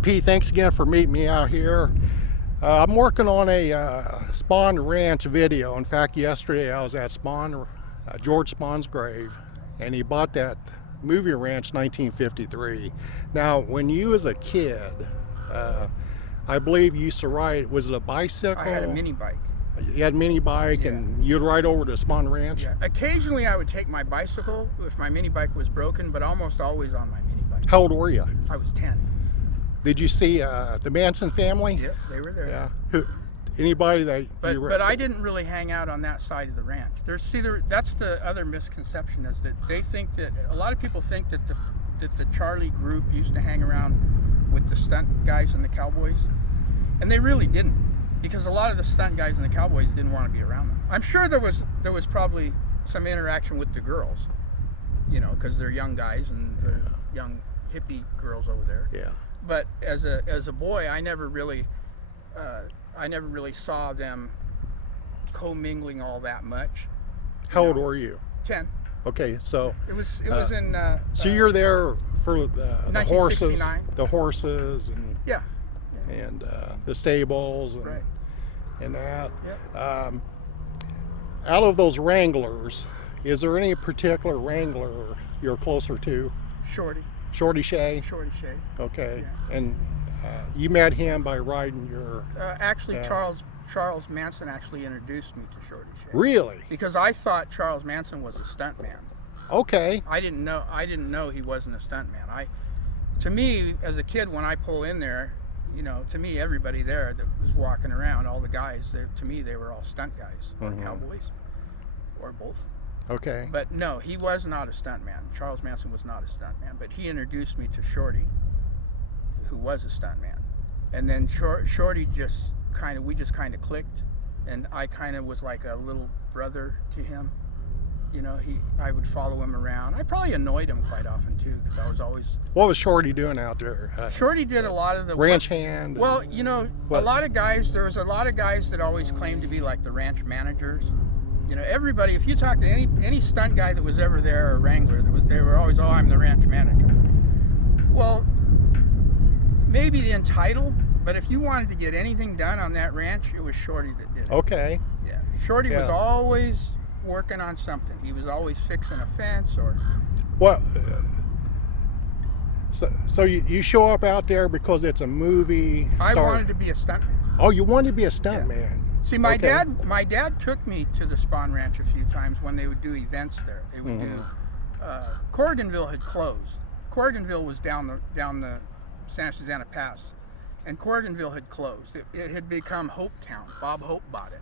Pete, thanks again for meeting me out here. I'm working on a Spahn Ranch video. In fact, yesterday I was at George Spahn's grave, and he bought that movie ranch 1953. Now, when you was a kid, I believe you used to ride, was it a bicycle? I had a mini bike. You had a mini bike, Yeah. And you'd ride over to Spahn Ranch? Yeah. Occasionally I would take my bicycle if my mini bike was broken, but almost always on my mini bike. How old were you? I was 10. Did you see the Manson family? Yep, they were there. Yeah. Anybody that But I didn't really hang out on that side of the ranch. That's the other misconception, is that they think that a lot of people think that the Charlie group used to hang around with the stunt guys and the cowboys, and they really didn't, because a lot of the stunt guys and the cowboys didn't want to be around them. I'm sure there was probably some interaction with the girls, because they're young guys and the young hippie girls over there. Yeah. But as a boy, I never really saw them commingling all that much. How old were you? 10. Okay, so It was in. so you're there for the horses, 1969. and Yeah. and the stables and Right. and that. Yep. Out of those wranglers, is there any particular wrangler you're closer to? Shorty Shea. Shorty Shea. Okay, Yeah. and you met him by riding your. Actually, Charles Manson actually introduced me to Shorty Shea. Really? Because I thought Charles Manson was a stuntman. Okay. I didn't know he wasn't a stuntman. To me, as a kid, when I pull in there, to me, everybody there that was walking around, all the guys, to me, they were all stunt guys or cowboys, or both. Okay. But no, he was not a stuntman. Charles Manson was not a stuntman, but he introduced me to Shorty, who was a stuntman. And then Shorty we just kind of clicked, and I kind of was like a little brother to him. I would follow him around. I probably annoyed him quite often too, because I was always. What was Shorty doing out there? Shorty did a lot of the ranch hand. Well, a lot of guys. There was a lot of guys that always claimed to be like the ranch managers. Everybody. If you talk to any stunt guy that was ever there, or wrangler, they were always, "Oh, I'm the ranch manager." Well, maybe the entitle, but if you wanted to get anything done on that ranch, it was Shorty that did it. Okay. Yeah, Shorty was always working on something. He was always fixing a fence or. What? So you show up out there because it's a movie. I wanted to be a stuntman. Oh, you wanted to be a stuntman. Yeah. See, my dad took me to the Spahn Ranch a few times when they would do events there. They would do. Corriganville had closed. Corriganville was down the Santa Susana Pass, and Corriganville had closed. It had become Hopetown. Bob Hope bought it.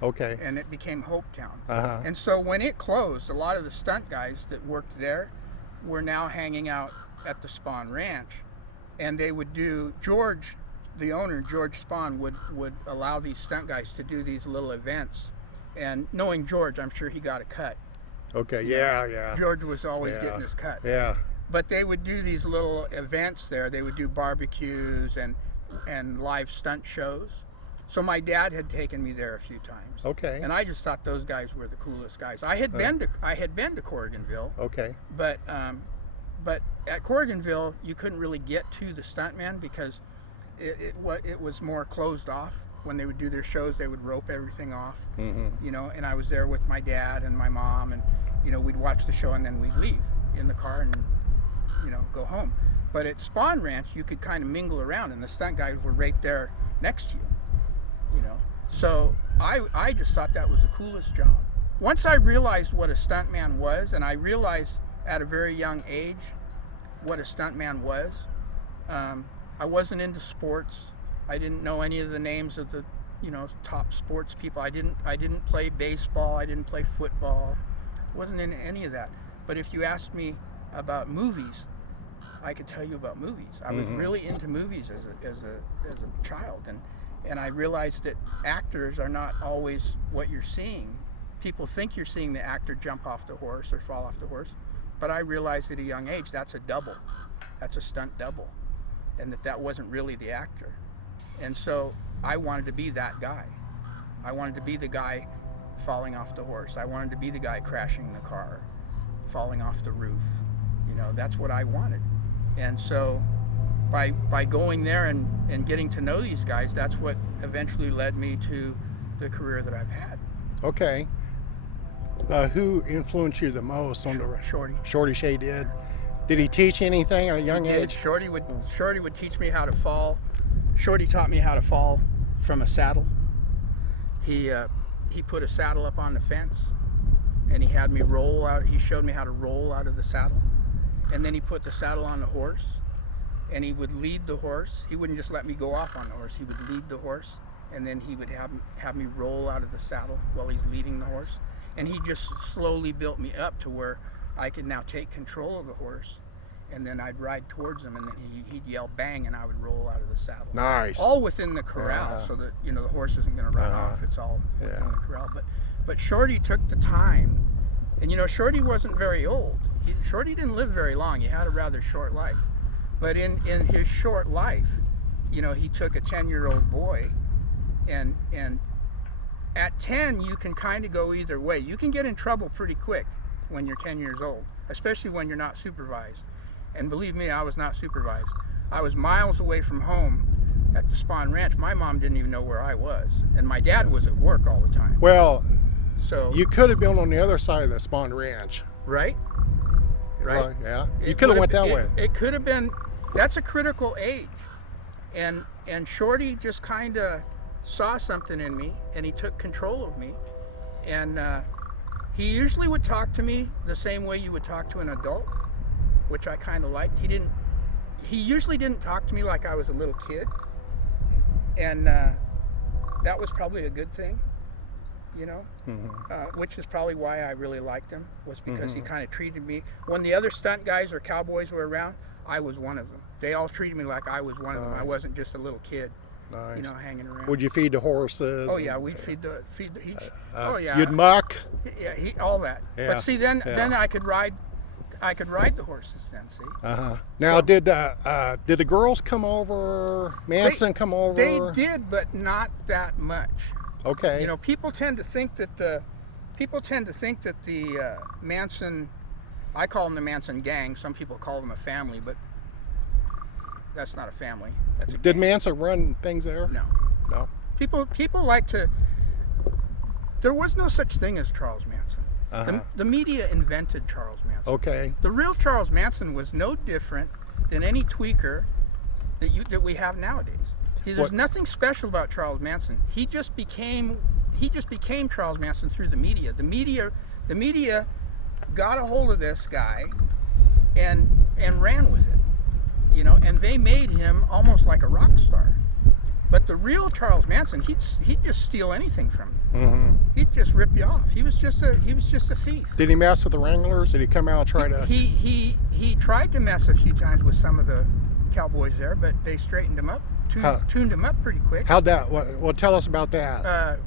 Okay. And it became Hopetown. Uh-huh. And so when it closed, a lot of the stunt guys that worked there were now hanging out at the Spahn Ranch, and they would do the owner, George Spahn, would allow these stunt guys to do these little events. And knowing George, I'm sure he got a cut. Okay, yeah. George was always getting his cut. Yeah. But they would do these little events there. They would do barbecues and live stunt shows. So my dad had taken me there a few times. Okay. And I just thought those guys were the coolest guys. I had been to Corriganville. Okay. But at Corriganville, you couldn't really get to the stuntman because it was more closed off. When they would do their shows, they would rope everything off. And I was there with my dad and my mom, and we'd watch the show and then we'd leave in the car and go home. But at Spahn Ranch, you could kind of mingle around, and the stunt guys were right there next to you. So I just thought that was the coolest job. Once I realized what a stuntman was, and I realized at a very young age what a stuntman was, I wasn't into sports. I didn't know any of the names of the top sports people. I didn't play baseball. I didn't play football. I wasn't into any of that. But if you asked me about movies, I could tell you about movies. I was really into movies as a child, and I realized that actors are not always what you're seeing. People think you're seeing the actor jump off the horse or fall off the horse, but I realized at a young age that's a double. That's a stunt double, and that wasn't really the actor. And so I wanted to be that guy. I wanted to be the guy falling off the horse. I wanted to be the guy crashing the car, falling off the roof. That's what I wanted. And so by going there and getting to know these guys, that's what eventually led me to the career that I've had. Okay. Who influenced you the most on the Shorty. Shorty Shea did. Did he teach anything at a young age? Shorty would teach me how to fall. Shorty taught me how to fall from a saddle. He put a saddle up on the fence, and he had me roll out. He showed me how to roll out of the saddle, and then he put the saddle on the horse, and he would lead the horse. He wouldn't just let me go off on the horse. He would lead the horse, and then he would have me roll out of the saddle while he's leading the horse. And he just slowly built me up to where I could now take control of the horse, and then I'd ride towards him, and then he'd yell bang, and I would roll out of the saddle. Nice. All within the corral, so that the horse isn't going to run off. It's all within the corral. But Shorty took the time, and Shorty wasn't very old. Shorty didn't live very long. He had a rather short life, but in his short life, he took a 10-year-old boy, and at 10, you can kind of go either way. You can get in trouble pretty quick when you're 10 years old, especially when you're not supervised. And believe me, I was not supervised. I was miles away from home at the Spahn Ranch. My mom didn't even know where I was, and my dad was at work all the time. Well, so you could have been on the other side of the Spahn Ranch. Right? Right. Yeah. You could have went that way. It could have been. That's a critical age, and Shorty just kind of saw something in me, and he took control of me, and he usually would talk to me the same way you would talk to an adult, which I kind of liked. He usually didn't talk to me like I was a little kid, and that was probably a good thing, which is probably why I really liked him, was because he kind of treated me. When the other stunt guys or cowboys were around, I was one of them. They all treated me like I was one of them. I wasn't just a little kid. Nice. Hanging around. Would you feed the horses? Oh yeah, we'd feed the. Oh yeah. You'd muck. Yeah, all that. Yeah. But see, then I could ride the horses. Then see. Now, did the girls come over? Manson come over? They did, but not that much. Okay. People tend to think that the Manson. I call them the Manson gang. Some people call them a family, but that's not a family. That's a Did gang. Manson run things there? No. No. People like to. There was no such thing as Charles Manson. The media invented Charles Manson. Okay. The real Charles Manson was no different than any tweaker that we have nowadays. There's nothing special about Charles Manson. He just became Charles Manson through the media. The media got a hold of this guy and ran with it. And they made him almost like a rock star. But the real Charles Manson, he'd just steal anything from you. He'd just rip you off. He was just a thief. Did he mess with the Wranglers? Did he come out and try to? He tried to mess a few times with some of the cowboys there, but they straightened him up, tuned him up pretty quick. How'd that? Well, tell us about that.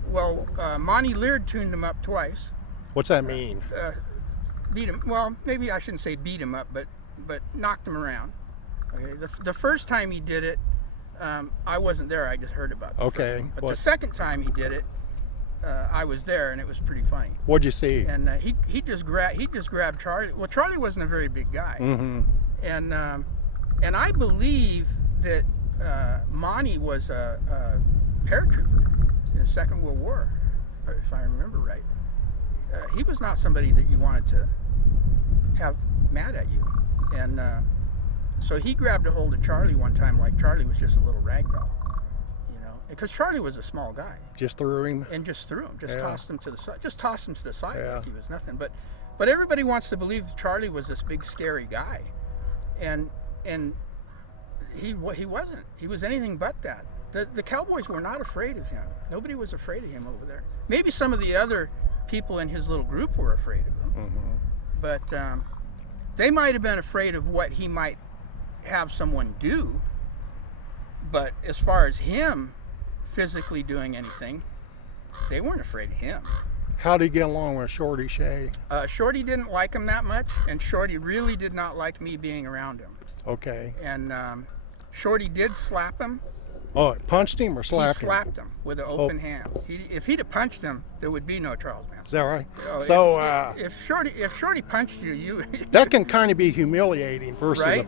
Monty Leard tuned him up twice. What's that mean? Beat him. Well, maybe I shouldn't say beat him up, but knocked him around. Okay. The first time he did it, I wasn't there. I just heard about it. Okay. But the second time he did it, I was there, and it was pretty funny. What'd you see? And he just grabbed Charlie. Well, Charlie wasn't a very big guy, and I believe that Monty was a paratrooper in the Second World War, if I remember right. He was not somebody that you wanted to have mad at you, and so he grabbed a hold of Charlie one time like Charlie was just a little rag doll, because Charlie was a small guy. Just threw him? And just threw him, tossed him to the side, like he was nothing. But everybody wants to believe Charlie was this big scary guy, and he wasn't. He was anything but that. The cowboys were not afraid of him. Nobody was afraid of him over there. Maybe some of the other people in his little group were afraid of him, but they might have been afraid of what he might have someone do. But as far as him physically doing anything, they weren't afraid of him. How did he get along with Shorty Shea? Shorty didn't like him that much, and Shorty really did not like me being around him. Okay. And Shorty did slap him. Oh, punched him or slapped him? He slapped him with an open hand. If he'd have punched him, there would be no Charles Manson. Is that right? So if Shorty punched you, that can kind of be humiliating versus right?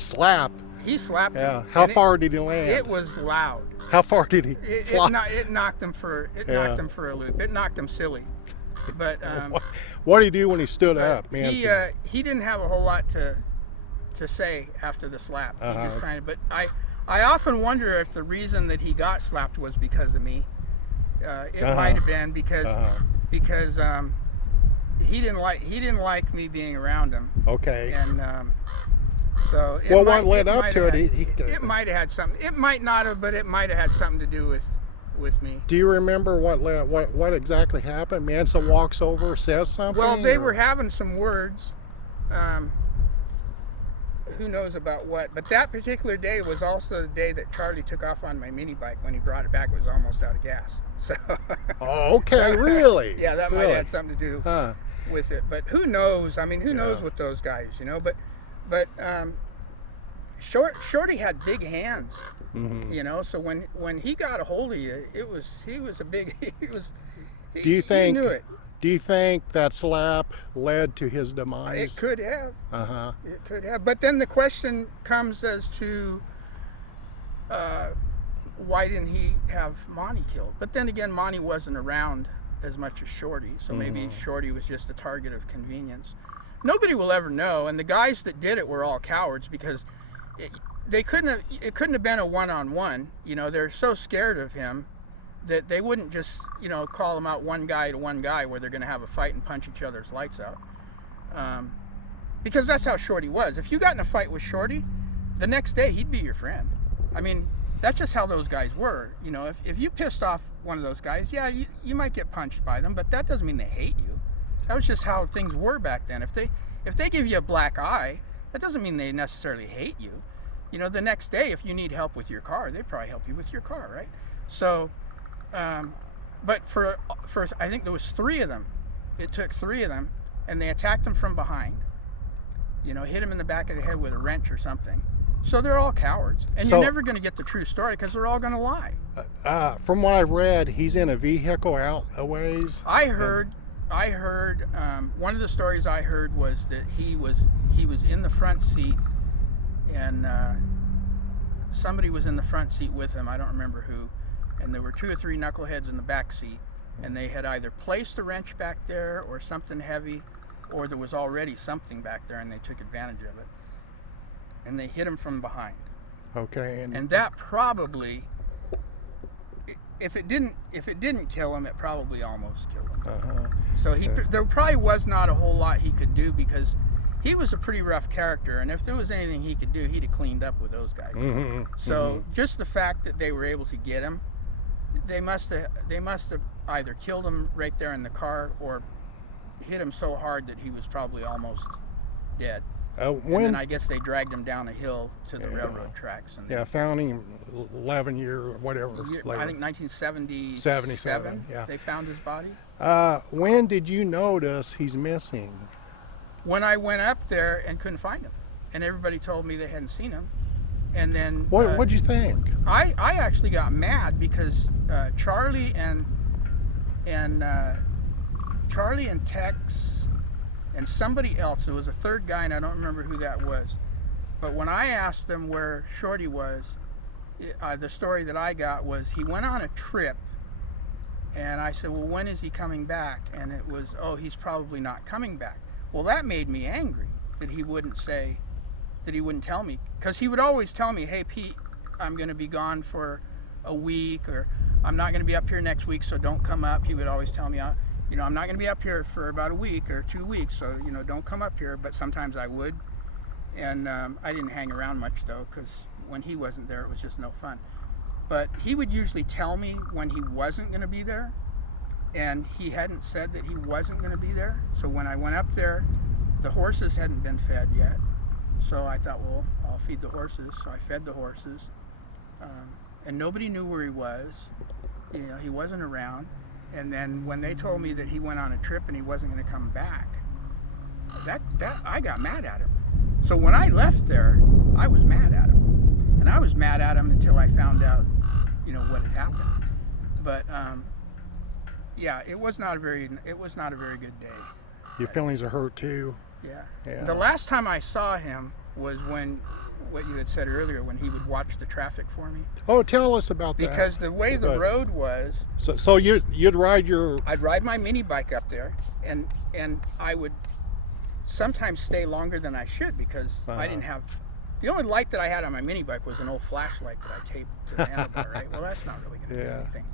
slap. He slapped Yeah. him. How And far did he land? It was loud. How far did he fly? It knocked him for knocked him for a loop. It knocked him silly. But What did he do when he stood up, Manson? he didn't have a whole lot to say after the slap. He just kind of. But I often wonder if the reason that he got slapped was because of me. It might have been because he didn't like me being around him. Okay. And so it What might, led it up might to have it? had- it might have had something. It might not have, but it might have had something to do with me. Do you remember what exactly happened? Manson walks over, says something. Well, they or- were having some words. Who knows about what? But that particular day was also the day that Charlie took off on my mini bike. When he brought it back, it was almost out of gas. So. Oh, okay, really? Yeah, that might Really? have had something to do with it. But who knows? I mean, who knows with those guys, you know? But Shorty had big hands, you know. So when he got a hold of you, he was a big. Do you he knew it? Do you think that slap led to his demise? It could have. Uh-huh. It could have. But then the question comes as to why didn't he have Monty killed? But then again, Monty wasn't around as much as Shorty, so maybe Shorty was just a target of convenience. Nobody will ever know, and the guys that did it were all cowards because it couldn't have been a one-on-one. You know, they're so scared of him that they wouldn't just, you know, call him out one guy to one guy where they're going to have a fight and punch each other's lights out. Because that's how Shorty was. If you got in a fight with Shorty, the next day he'd be your friend. I mean, that's just how those guys were. You know, if you pissed off one of those guys, yeah, you might get punched by them, but that doesn't mean they hate you. That was just how things were back then. If they give you a black eye, that doesn't mean they necessarily hate you. You know, the next day, if you need help with your car, they probably help you with your car, right? So, but for I think there was 3 of them. It took 3 of them, and they attacked him from behind. You know, hit him in the back of the head with a wrench or something. So they're all cowards, and you're never going to get the true story because they're all going to lie. From what I've read, he's in a vehicle out a ways. I heard one of the stories I heard was that he was in the front seat, and somebody was in the front seat with him. I don't remember who, and there were 2 or 3 knuckleheads in the back seat, and they had either placed a wrench back there or something heavy, or there was already something back there, and they took advantage of it, and they hit him from behind. Okay. And that probably, if it didn't kill him, it probably almost killed him. So there probably was not a whole lot he could do because he was a pretty rough character, and if there was anything he could do, he'd have cleaned up with those guys. So just the fact that they were able to get him, they must have either killed him right there in the car or hit him so hard that he was probably almost dead. And then I guess they dragged him down a hill to the railroad tracks. And found him 11 years or whatever. I think 1977. 77, yeah. They found his body. When did you notice he's missing? When I went up there and couldn't find him, and everybody told me they hadn't seen him. And then what'd you think? I actually got mad because Charlie and Tex and somebody else, there was a 3rd guy, and I don't remember who that was. But when I asked them where Shorty was, the story that I got was he went on a trip, and I said, well, when is he coming back? And it was, oh, he's probably not coming back. Well, that made me angry that he wouldn't tell me, because he would always tell me, hey, Pete, I'm going to be gone for a week, or I'm not going to be up here next week, so don't come up. He would always tell me, you know, I'm not going to be up here for about a week or 2 weeks, so, you know, don't come up here. But sometimes I would, and I didn't hang around much, though, because when he wasn't there, it was just no fun. But he would usually tell me when he wasn't going to be there, and he hadn't said that he wasn't going to be there. So when I went up there, the horses hadn't been fed yet. So I thought, well, I'll feed the horses. So I fed the horses, and nobody knew where he was. You know, he wasn't around. And then when they told me that he went on a trip and he wasn't going to come back, that I got mad at him. So when I left there, I was mad at him, and I was mad at him until I found out, you know, what had happened. But yeah, it was not a very good day. Your feelings are hurt too. Yeah. The last time I saw him was when what you had said earlier when he would watch the traffic for me. Oh, tell us about that. Because the way the Good. road was, So you'd ride your. I'd ride my mini bike up there, and I would sometimes stay longer than I should because I didn't have. The only light that I had on my mini bike was an old flashlight that I taped to the handlebar, right? Well, that's not really going to do anything.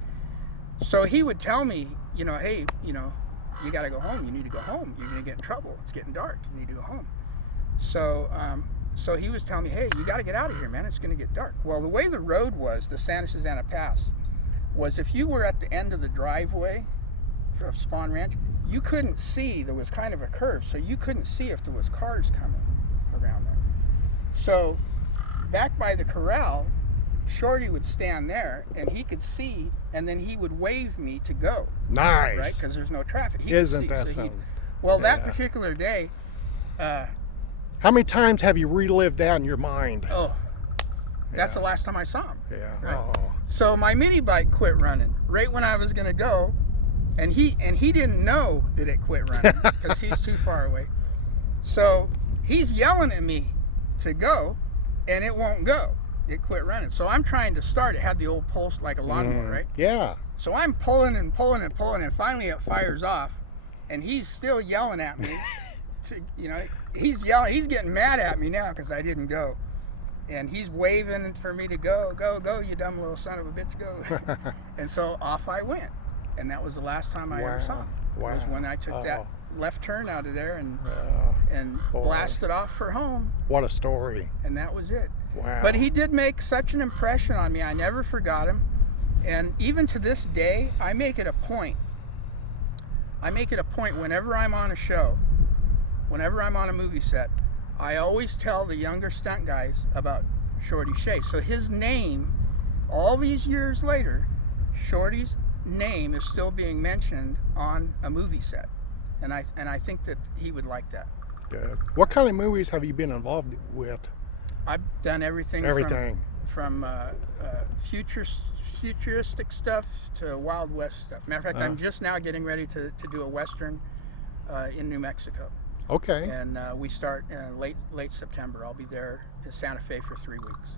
So he would tell me, you know, hey, you know, you got to go home. You need to go home. You're going to get in trouble. It's getting dark. You need to go home. So, so he was telling me, hey, you got to get out of here, man. It's going to get dark. Well, the way the road was, the Santa Susana Pass, was if you were at the end of the driveway of Spahn Ranch, you couldn't see. There was kind of a curve, so you couldn't see if there was cars coming around there. So back by the corral, Shorty would stand there, and he could see, and then he would wave me to go. Nice. Right? Because there's no traffic. Isn't that something? Well, that particular day... how many times have you relived that in your mind? Oh, that's the last time I saw him. Yeah. Right? Oh. So my mini bike quit running right when I was going to go, and he didn't know that it quit running because he's too far away. So he's yelling at me to go, and it won't go. It quit running. So I'm trying to start. It had the old pulse like a lawnmower, right? Yeah. So I'm pulling and pulling and pulling, and finally it fires off, and he's still yelling at me. You know, he's yelling. He's getting mad at me now because I didn't go, and he's waving for me to go, go, go, you dumb little son of a bitch, go. And so off I went, and that was the last time I ever saw him. Wow. Was when I took that left turn out of there and Boy. blasted off for home. What a story. And that was it. Wow. But he did make such an impression on me. I never forgot him. And even to this day, I make it a point whenever I'm on a show, whenever I'm on a movie set, I always tell the younger stunt guys about Shorty Shea. So his name, all these years later, Shorty's name is still being mentioned on a movie set. And I think that he would like that. Good. What kind of movies have you been involved with? I've done everything. From futuristic stuff to Wild West stuff. Matter of fact, I'm just now getting ready to do a Western in New Mexico. Okay. And we start late September. I'll be there in Santa Fe for 3 weeks.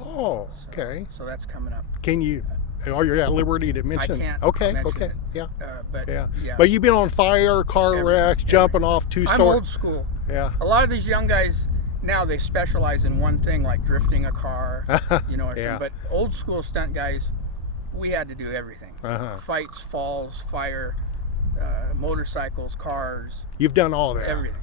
Oh, okay. So that's coming up. Can you? Are you at liberty to mention? I can't. Okay. Mention Okay. it. Yeah. But Yeah. yeah. But you've been on fire, car wrecks, jumping off I'm two-story. old school. Yeah. A lot of these young guys now, they specialize in one thing, like drifting a car, you know, or something. But old school stunt guys, we had to do everything. Fights, falls, fire, motorcycles, cars. You've done all that. Everything.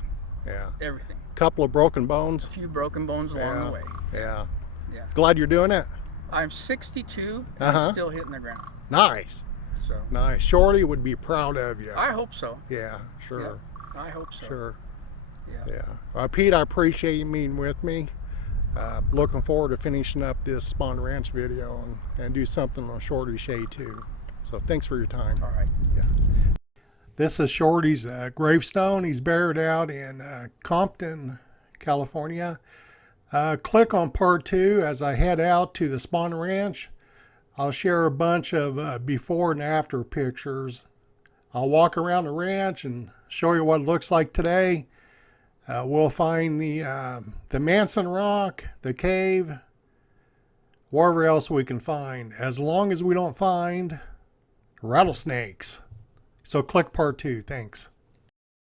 Yeah. Everything. Couple of broken bones. A few broken bones along the way. Yeah. Yeah. Glad you're doing it. I'm 62 and I'm still hitting the ground. Nice. So. Nice. Shorty would be proud of you. I hope so. Yeah, sure. Yeah, I hope so. Sure. Yeah. Pete, I appreciate you meeting with me. Looking forward to finishing up this Spahn Ranch video and do something on Shorty Shea too. So thanks for your time. All right. Yeah. This is Shorty's gravestone. He's buried out in Compton, California. Click on part 2 as I head out to the Spahn Ranch. I'll share a bunch of before and after pictures. I'll walk around the ranch and show you what it looks like today. We'll find the Manson rock, the cave, wherever else we can find, as long as we don't find rattlesnakes. So click part 2. Thanks.